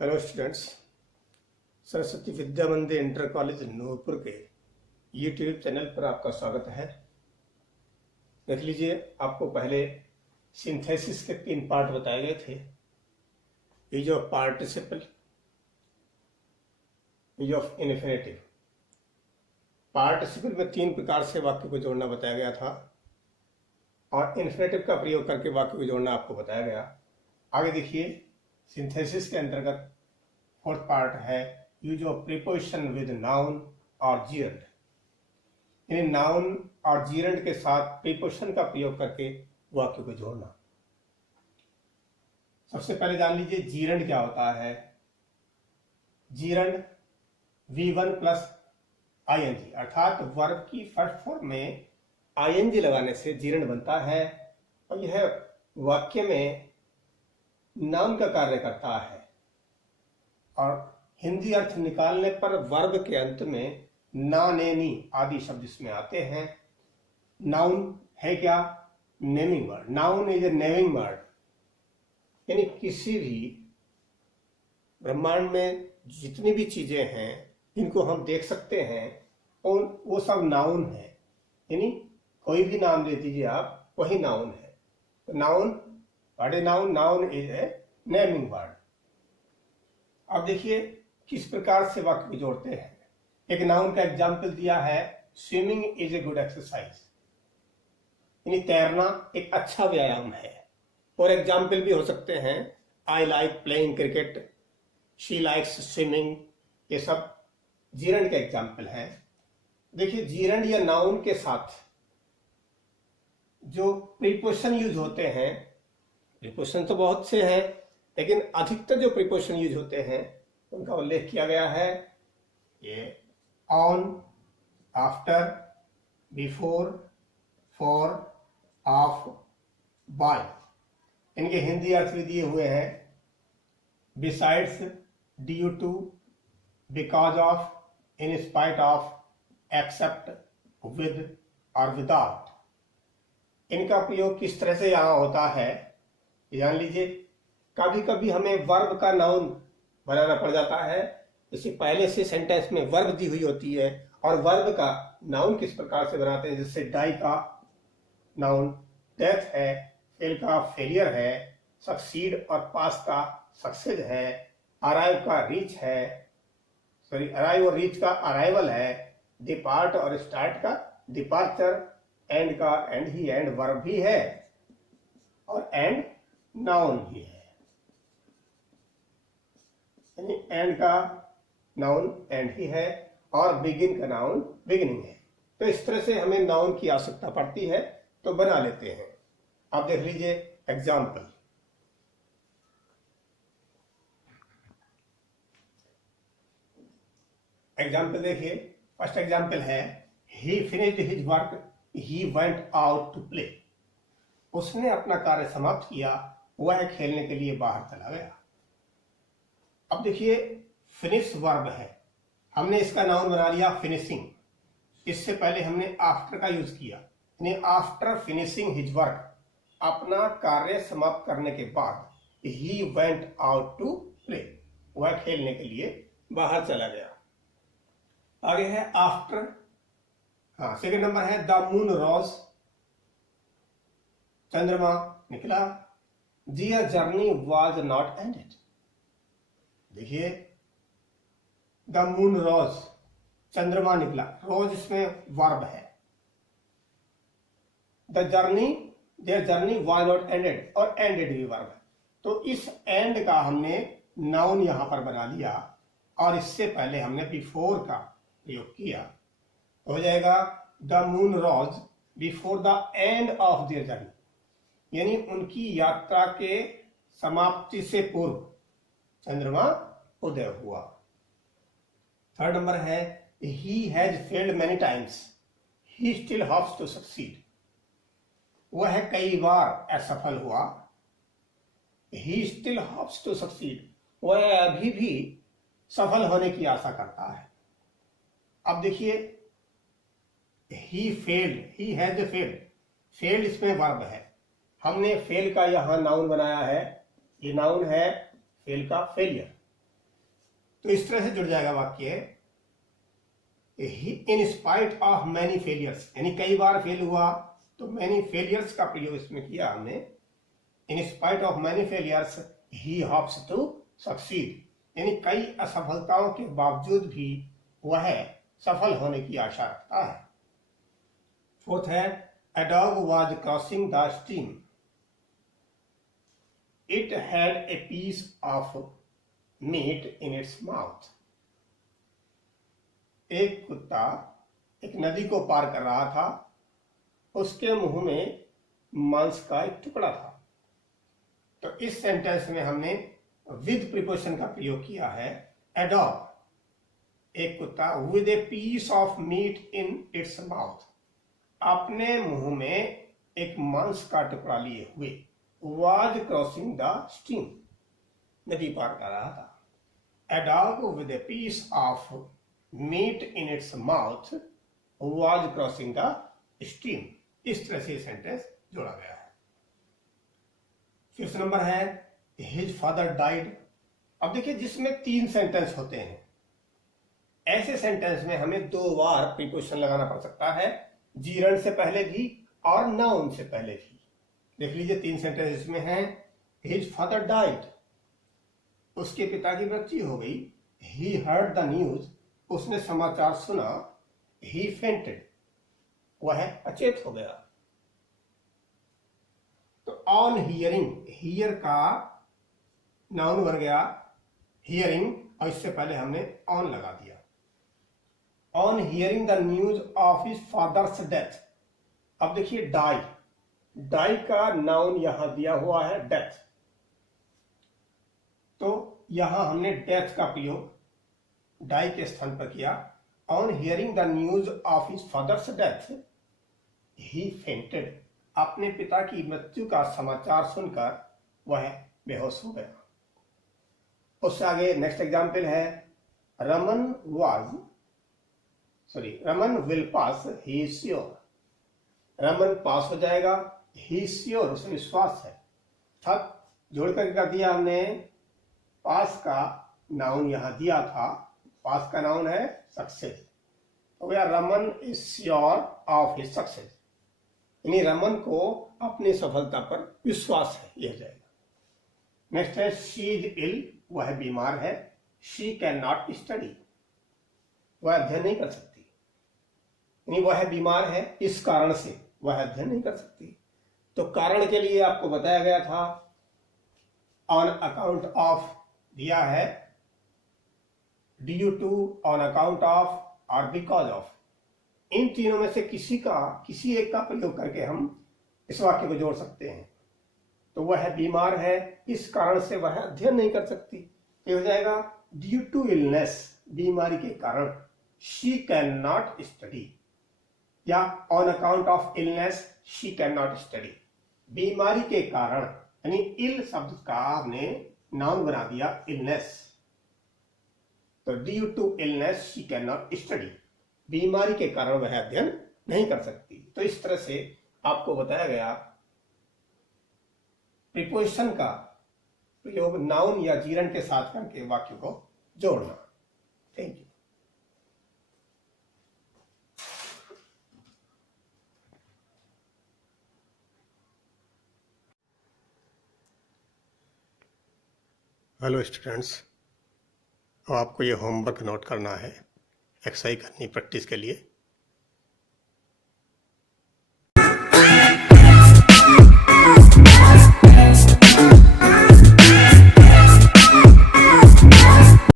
Hello students, Saraswati Vidya मंदिर inter college Nurpur के YouTube channel पर आपका स्वागत है। देख लीजिए, आपको पहले सिंथेसिस के 3 पार्ट बताए गए थे। Use of participle, use of infinitive. Participle में 3 प्रकार से वाक्य को जोड़ना बताया गया था और इन्फिनेटिव का प्रयोग करके वाक्य को जोड़ना आपको बताया गया। आगे देखिए, सिंथेसिस के अंतर्गत 4th पार्ट है use of preposition with noun और जीरंड। यानी नाउन और जीरंड के साथ प्रीपोजिशन का प्रयोग करके वाक्य को जोड़ना। सबसे पहले जान लीजिए जीरंड क्या होता है। जीरंड V1 प्लस ING, अर्थात वर्ब की फर्स्ट फॉर्म में ING लगाने से जीरंड बनता है और यह वाक्य में नाउन का कार्य करता है और हिंदी अर्थ निकालने पर वर्ब के अंत में ना, ने, नी आदि शब्द इसमें आते हैं। नाउन है क्या? Naming word. Noun is a naming word, यानी किसी भी ब्रह्मांड में जितनी भी चीजें हैं इनको हम देख सकते हैं और वो सब नाउन है। यानी कोई भी नाम ले दीजिए आप, वही नाउन है। तो noun, what is noun? Noun is a naming word. अब देखिए किस प्रकार से वाक्य को जोड़ते हैं। एक नाउन का एग्जाम्पल दिया है, swimming is a good exercise, यानी तैरना एक अच्छा व्यायाम है। और एग्जाम्पल भी हो सकते हैं, I like playing cricket, she likes swimming. ये सब जीरंड के एग्जाम्पल हैं। देखिए, जीरंड या नाउन के साथ जो प्रीपोजिशन यूज होते हैं, प्रीपोजिशन तो बहुत से हैं लेकिन अधिकतर जो प्रीपोजिशन यूज होते हैं उनका उल्लेख किया गया है। ये on, after, before, for, of, by. इनके हिंदी अर्थ भी दिए हुए हैं, besides, due to, because of, in spite of, except, with और विदाउट। इनका प्रयोग किस तरह से यहां होता है जान लीजिए। कभी कभी हमें वर्ब का नाउन बनाना पड़ जाता है, जैसे पहले से सेंटेंस में वर्ब दी हुई होती है और वर्ब का नाउन किस प्रकार से बनाते हैं। जैसे डाई का नाउन डेथ है, फेल का फेलियर है, सक्सीड और पास का सक्सेस है, अराइव का रीच है, अराइव और रीच का अराइवल है, डिपार्ट और स्टार्ट का डिपार्चर, एंड का एंड ही एंड वर्ब भी है और एंड नाउन भी है। यानी एंड का नाउन एंड ही है और बिगिन का नाउन बिगिनिंग है। तो इस तरह से हमें नाउन की आवश्यकता पड़ती है, तो बना लेते हैं। आप देख लीजिए एग्जाम्पल। एग्जाम्पल देखिए, फर्स्ट एग्जाम्पल है he finished his work, he went out to play. उसने अपना कार्य समाप्त किया, वह खेलने के लिए बाहर चला गया। अब देखिए, फिनिश वर्ब है, हमने इसका नाउन बना लिया फिनिशिंग। इससे पहले हमने आफ्टर का यूज किया, यानी आफ्टर फिनिशिंग हिज वर्क, अपना कार्य समाप्त करने के बाद he went out to play, वह खेलने के लिए बाहर चला गया। आगे है आफ्टर, सेकंड नंबर है द मून रोज, चंद्रमा निकला। Their journey was not ended. देखिए, द मून रोज, चंद्रमा निकला, रोज इसमें वर्ब है। The journey, their journey was not ended, और एंडेड भी वर्ब है। तो इस एंड का हमने नाउन यहां पर बना लिया और इससे पहले हमने बिफोर का प्रयोग किया, हो जाएगा the moon rose before the end of their journey, यानी उनकी यात्रा के समाप्ति से पूर्व चंद्रमा उदय हुआ। थर्ड नंबर है he has failed many times, he still hopes to succeed. वह कई बार असफल हुआ, he still hopes to succeed, वह अभी भी सफल होने की आशा करता है। अब देखिए, he failed, he has failed, failed इसमें वर्ब है, हमने फेल का यहां नाउन बनाया है। ये नाउन है फेल का फेलियर, तो इस तरह से जुड़ जाएगा वाक्य, इन स्पाइट ऑफ मैनी फेलियर्स, यानी कई बार फेल हुआ, तो मैनी फेलियर्स का प्रयोग इसमें किया हमने। In spite of many failures he hopes to succeed, यानी कई असफलताओं के बावजूद भी वह सफल होने की आशा रखता है। फोर्थ है, a dog was crossing the stream. It had a piece of meat in its mouth. एक कुत्ता एक नदी को पार कर रहा था, उसके मुंह में मांस का एक टुकड़ा था। तो इस सेंटेंस में हमने विद प्रीपोजिशन का प्रयोग किया है। a dog, एक कुत्ता, with a piece of meat in its mouth, अपने मुंह में एक मांस का टुकड़ा लिए हुए, was crossing the stream, नदी पार कर रहा था। A dog with a piece of meat in its mouth was crossing the stream, इस तरह से सेंटेंस जोड़ा गया है। फिफ्थ नंबर है, his father died। अब देखिए, जिसमें 3 सेंटेंस होते हैं, ऐसे सेंटेंस में हमें 2 बार प्रीपोजिशन लगाना पड़ सकता है, जीरण से पहले भी और नाउन से पहले भी। देख लीजिए 3 सेंटेंस इसमें हैं। हिज फादर डाइड, उसके पिता की मृत्यु हो गई। ही हर्ड द न्यूज, उसने समाचार सुना। ही फेंटेड, वह अचेत हो गया। तो ऑन हियरिंग, हियर का नाउन बन गया हियरिंग, और इससे पहले हमने ऑन लगा दिया। On hearing the news of his father's death. अब देखिए डाई, डाई का नाउन यहां दिया हुआ है डेथ, तो यहां हमने डेथ का प्रयोग डाई के स्थान पर किया। On hearing the news of his father's death he fainted, अपने पिता की मृत्यु का समाचार सुनकर वह बेहोश हो गया। उससे आगे नेक्स्ट एग्जाम्पल है, Raman will pass, he is sure. Raman pass हो जाएगा, ही इज श्योर, उसे विश्वास है। अब जोड़ करके कर दिया हमने, पास का नाउन यहां दिया था, पास का नाउन है सक्सेस, तो भैया Raman is sure of his success, यानी रमन को अपनी सफलता पर विश्वास है, यह जाएगा। नेक्स्ट है, शी इज इल, वह बीमार है। शी कैन नॉट स्टडी, वह अध्ययन नहीं कर सकती, यानी वह बीमार है, इस कारण से वह अध्ययन नहीं कर सकती। तो कारण के लिए आपको बताया गया था, ऑन अकाउंट ऑफ दिया है, due to, on account of और बिकॉज ऑफ। इन तीनों में से किसी एक का प्रयोग करके हम इस वाक्य को जोड़ सकते हैं। तो वह बीमार है, इस कारण से वह अध्ययन नहीं कर सकती, ये हो जाएगा ड्यू टू इलनेस, बीमारी के कारण। शी कैन नॉट स्टडी, या on account of illness she can not study, बीमारी के कारण, यानी इल शब्द का हमने नाउन बना दिया इलनेस, तो due to illness she can not study, बीमारी के कारण वह अध्ययन नहीं कर सकती। तो इस तरह से आपको बताया गया प्रीपोजिशन का प्रयोग नाउन या जीरण के साथ करके वाक्य को जोड़ना। Thank you. हेलो स्टूडेंट्स, अब आपको ये होमवर्क नोट करना है, एक्सरसाइज करनी प्रैक्टिस के लिए।